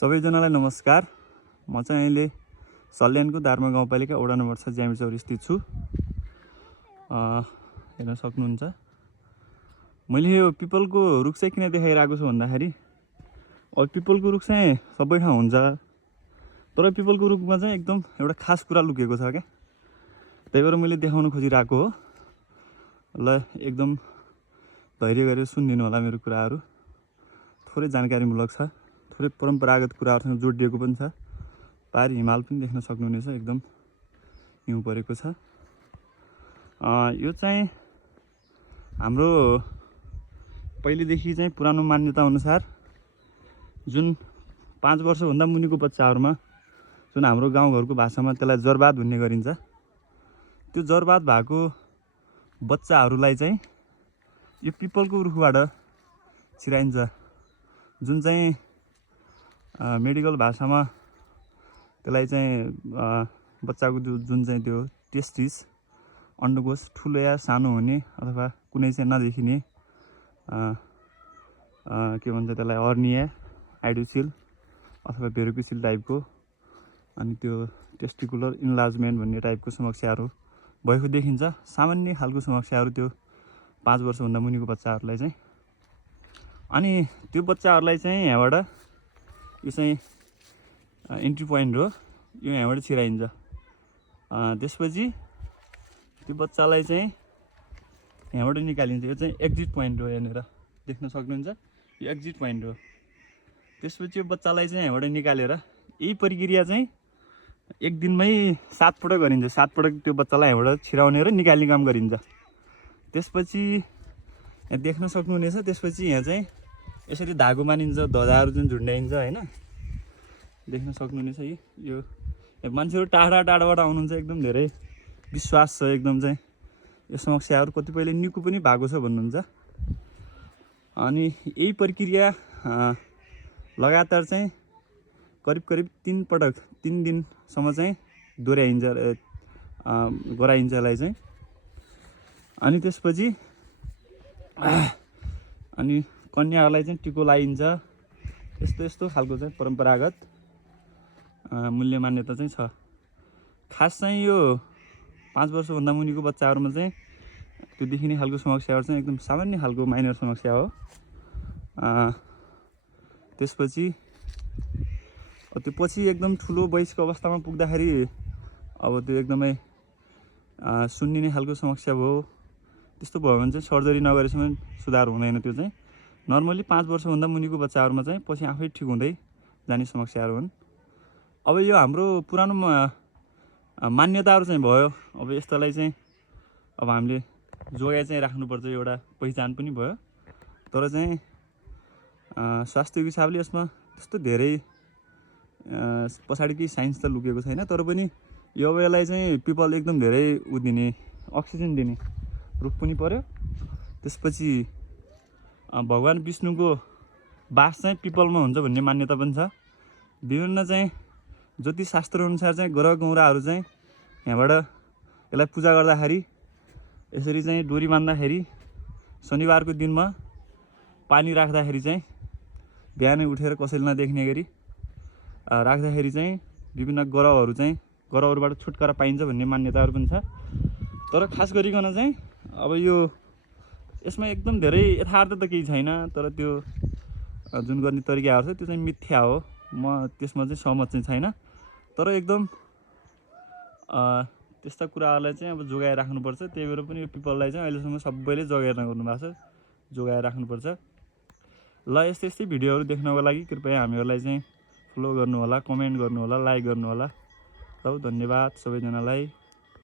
सबैजनालाई नमस्कार। म चाहिँ अहिले सल्यानको दार्मा गाउँपालिका वडा नम्बर 6 ज्यामिचौर स्थित छु। हेर्न सक्नुहुन्छ। मैले यो पिपलको रुख चाहिँ किन देखाइरहेको छु भन्दाखेरि अब पिपलको रुख चाहिँ सबै ठाउँ हुन्छ, तर पिपलको रुखमा चाहिँ एकदम एउटा खास कुरा लुकेको छ क्या। त्यही भएर मैले देखाउन खोजिरहेको हो। ल एकदम धैर्य गरेर सुनिदिनु होला मेरो कुराहरू। थोरै जानकारीमूलक छ, थोरै परम्परागत कुराहरूसँग जोडिएको पनि छ। पारि हिमाल पनि देख्न सक्नुहुनेछ, एकदम हिउँ परेको छ। यो चाहिँ हाम्रो पहिलेदेखि चाहिँ पुरानो मान्यता अनुसार जुन 5 वर्षभन्दा मुनिको बच्चाहरूमा, जुन हाम्रो गाउँघरको भाषामा त्यसलाई जरबाद भन्ने गरिन्छ, त्यो जरबाद भएको बच्चाहरूलाई चाहिँ यो पिपलको रुखबाट छिराइन्छ। जुन चाहिँ मेडिकल भाषामा त्यसलाई चाहिँ बच्चाको जुन चाहिँ त्यो टेस्टिस अन्डकोश ठुलो या सानो हुने अथवा कुनै चाहिँ नदेखिने के भन्छ त्यसलाई हर्निया, हाइड्रोसिल अथवा भेरोक्युसिल टाइपको, अनि त्यो टेस्टिकुलर इन्लार्जमेन्ट भन्ने टाइपको समस्याहरू भएको देखिन्छ। सामान्य खालको समस्याहरू त्यो 5 वर्षभन्दा मुनिको बच्चाहरूलाई चाहिँ। अनि त्यो बच्चाहरूलाई चाहिँ यहाँबाट यो चाहिँ इन्ट्री पोइन्ट हो, यो यहाँबाट छिराइन्छ। त्यसपछि त्यो बच्चालाई चाहिँ यहाँबाट निकालिन्छ। यो चाहिँ एक्जिट पोइन्ट हो, यहाँनिर देख्न सक्नुहुन्छ, यो एक्जिट पोइन्ट हो। त्यसपछि यो बच्चालाई चाहिँ यहाँबाट निकालेर यही प्रक्रिया चाहिँ एक दिनमै 7 पटक गरिन्छ। 7 पटक त्यो बच्चालाई यहाँबाट छिराउने र निकाल्ने काम गरिन्छ। त्यसपछि यहाँ देख्न सक्नुहुनेछ। त्यसपछि यहाँ चाहिँ यसरी धागो मानिन्छ, ध्वजाहरू जुन झुन्ड्याइन्छ होइन, देख्न सक्नुहुनेछ। यो मान्छेहरू टाढा टाढाबाट आउनुहुन्छ, एकदम धेरै विश्वास छ एकदम चाहिँ यो समस्याहरू कतिपयले निको पनि भएको छ भन्नुहुन्छ। अनि यही प्रक्रिया लगातार चाहिँ करिब 3 पटक 3 दिनसम्म चाहिँ दोहोऱ्याइन्छ, गराइन्छ यसलाई चाहिँ। अनि त्यसपछि अनि कन्याहरूलाई चाहिँ टिको लगाइन्छ। यस्तो खालको चाहिँ परम्परागत मूल्य मान्यता चाहिँ छ। खास चाहिँ यो 5 वर्षभन्दा मुनिको बच्चाहरूमा चाहिँ त्यो देखिने खालको समस्याहरू चाहिँ एकदम सामान्य खालको माइनर समस्या हो। त्यसपछि त्यो पछि एकदम ठुलो वयस्क अवस्थामा पुग्दाखेरि अब त्यो एकदमै सुन्निने खालको समस्या भयो। त्यस्तो भयो भने चाहिँ सर्जरी नगरेसम्म सुधार हुँदैन। त्यो चाहिँ नर्मली 5 वर्षभन्दा मुनिको बच्चाहरूमा चाहिँ पछि आफै ठिक हुँदै जाने समस्याहरू हुन्। अब यो हाम्रो पुरानो मान्यताहरू चाहिँ भयो। अब यस्तालाई चाहिँ अब हामीले जोगाइ चाहिँ राख्नुपर्छ, एउटा पहिचान पनि भयो। तर चाहिँ स्वास्थ्यको हिसाबले यसमा त्यस्तो धेरै पछाडि केही साइन्स त लुकेको छैन। तर पनि यो अब यसलाई चाहिँ पिपल एकदम धेरै दिने, अक्सिजन दिने रुख पनि पर्यो। त्यसपछि भगवान् विष्णुको बास चाहिँ पिपलमा हुन्छ भन्ने मान्यता पनि छ। विभिन्न चाहिँ ज्योतिषशास्त्र अनुसार चाहिँ ग्रह गौराहरू चाहिँ यहाँबाट यसलाई पूजा गर्दाखेरि, यसरी चाहिँ डोरी बान्दाखेरि, शनिबारको दिनमा पानी राख्दाखेरि चाहिँ बिहानै उठेर कसैले नदेख्ने गरी राख्दाखेरि चाहिँ विभिन्न ग्रहहरूबाट छुटकारा पाइन्छ भन्ने मान्यताहरू पनि छ। तर खास गरिकन चाहिँ अब यो यसमा एकदम धेरै यथार्थ त केही छैन। तर त्यो जुन गर्ने तरिकाहरू छ त्यो चाहिँ मिथ्या हो। म त्यसमा चाहिँ सहमत चाहिँ छैन। तर एकदम त्यस्ता कुराहरूलाई चाहिँ अब जोगाएर राख्नुपर्छ। त्यही भएर पनि यो पिपललाई चाहिँ अहिलेसम्म सबैले जोगाएर गर्नु भएको छ, जोगाएर राख्नुपर्छ। ल यस्तै भिडियोहरू देख्नको लागि कृपया हामीहरूलाई चाहिँ फलो गर्नु होला, कमेन्ट गर्नु होला, लाइक गर्नु होला। ल धन्यवाद सबैजनालाई।